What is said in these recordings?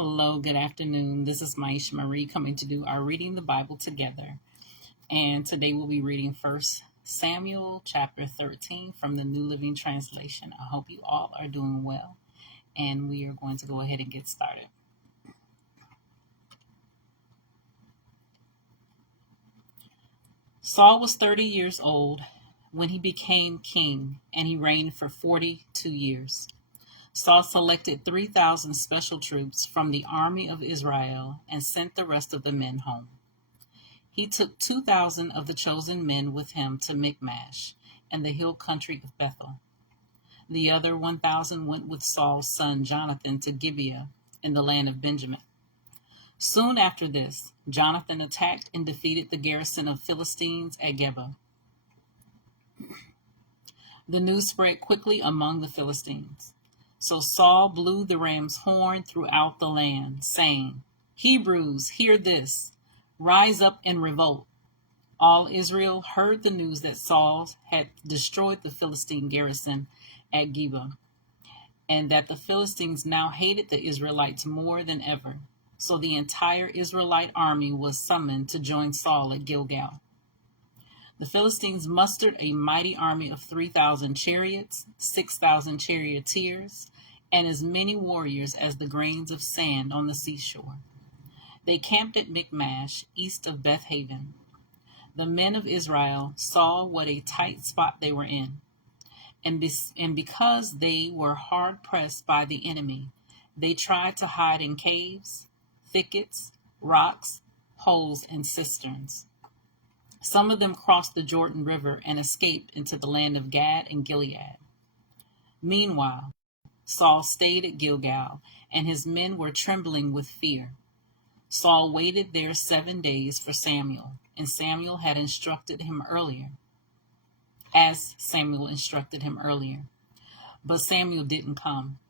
Hello, good afternoon. This is Myesha Marie coming to do our Reading the Bible together. And today we'll be reading First Samuel chapter 13 from the New Living Translation. I hope you all are doing well, and we are going to go ahead and get started. Saul was 30 years old when he became king, and he reigned for 42 years. Saul selected 3,000 special troops from the army of Israel and sent the rest of the men home. He took 2,000 of the chosen men with him to Michmash and the hill country of Bethel. The other 1,000 went with Saul's son Jonathan to Gibeah in the land of Benjamin. Soon after this, Jonathan attacked and defeated the garrison of Philistines at Geba. The news spread quickly among the Philistines. So Saul blew the ram's horn throughout the land, saying, "Hebrews, hear this. Rise up and revolt." All Israel heard the news that Saul had destroyed the Philistine garrison at Geba, and that the Philistines now hated the Israelites more than ever. So the entire Israelite army was summoned to join Saul at Gilgal. The Philistines mustered a mighty army of 3,000 chariots, 6,000 charioteers, and as many warriors as the grains of sand on the seashore. They camped at Michmash, east of Beth Haven. The men of Israel saw what a tight spot they were in, and because they were hard pressed by the enemy, they tried to hide in caves, thickets, rocks, holes, and cisterns. Some of them crossed the Jordan River and escaped into the land of Gad and Gilead. Meanwhile, Saul stayed at Gilgal, and his men were trembling with fear. Saul waited there 7 days for Samuel, and Samuel had instructed him earlier, as Samuel instructed him earlier. But Samuel didn't come.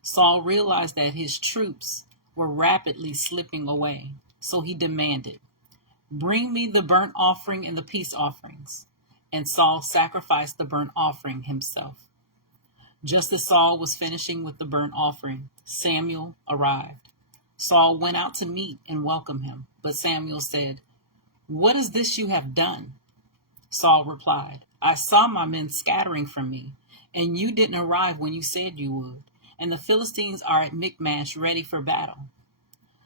Saul realized that his troops were rapidly slipping away, so he demanded, "Bring me the burnt offering and the peace offerings." And Saul sacrificed the burnt offering himself. Just as Saul was finishing with the burnt offering, Samuel arrived. Saul went out to meet and welcome him, but Samuel said, "What is this you have done?" Saul replied, "I saw my men scattering from me, and you didn't arrive when you said you would, and the Philistines are at Michmash ready for battle.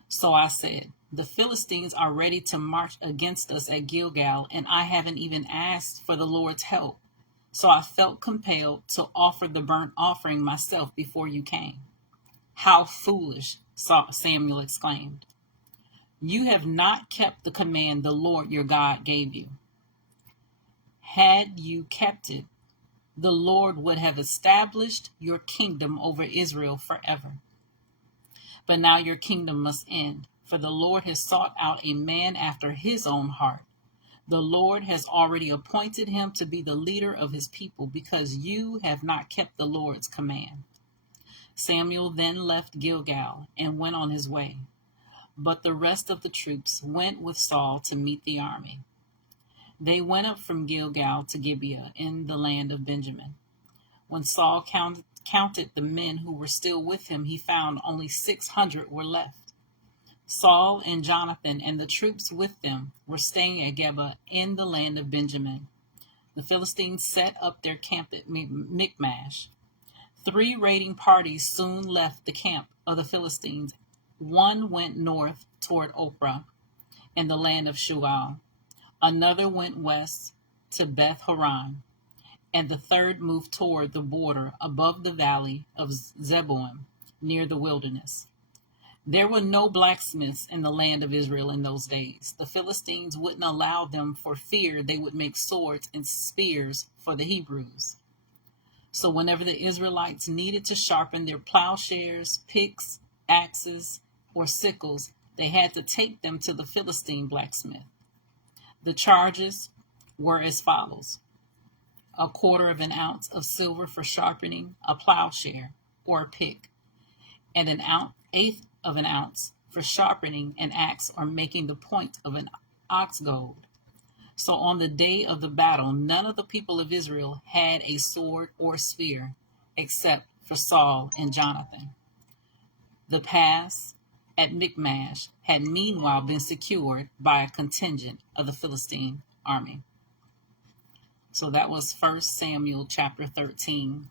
So I said, the Philistines are ready to march against us at Gilgal, and I haven't even asked for the Lord's help. So I felt compelled to offer the burnt offering myself before you came." "How foolish," Samuel exclaimed. "You have not kept the command the Lord your God gave you. Had you kept it, the Lord would have established your kingdom over Israel forever. But now your kingdom must end, for the Lord has sought out a man after his own heart. The Lord has already appointed him to be the leader of his people because you have not kept the Lord's command." Samuel then left Gilgal and went on his way, but the rest of the troops went with Saul to meet the army. They went up from Gilgal to Gibeah in the land of Benjamin. When Saul counted the men who were still with him, he found only 600 were left. Saul and Jonathan and the troops with them were staying at Geba in the land of Benjamin. The Philistines set up their camp at Michmash. 3 raiding parties soon left the camp of the Philistines. One went north toward Ophrah in the land of Shual. Another went west to Beth Horon, and the third moved toward the border above the valley of Zeboim, near the wilderness. There were no blacksmiths in the land of Israel in those days. The Philistines wouldn't allow them for fear they would make swords and spears for the Hebrews. So whenever the Israelites needed to sharpen their plowshares, picks, axes, or sickles, they had to take them to the Philistine blacksmith. The charges were as follows: 1/4 of an ounce of silver for sharpening a plowshare or a pick, and 1/8 of an ounce for sharpening an axe or making the point of an ox goad. So on the day of the battle, none of the people of Israel had a sword or spear, except for Saul and Jonathan. The pass at Michmash had meanwhile been secured by a contingent of the Philistine army. So that was 1 Samuel chapter 13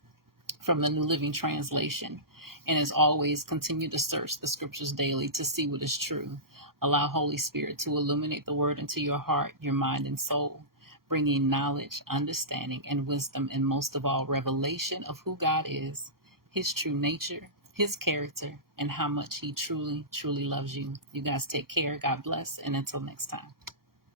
from the New Living Translation. And as always, continue to search the scriptures daily to see what is true. Allow Holy Spirit to illuminate the word into your heart, your mind, and soul, bringing knowledge, understanding, and wisdom, and most of all, revelation of who God is, his true nature, his character, and how much he truly, truly loves you. You guys take care. God bless. And until next time.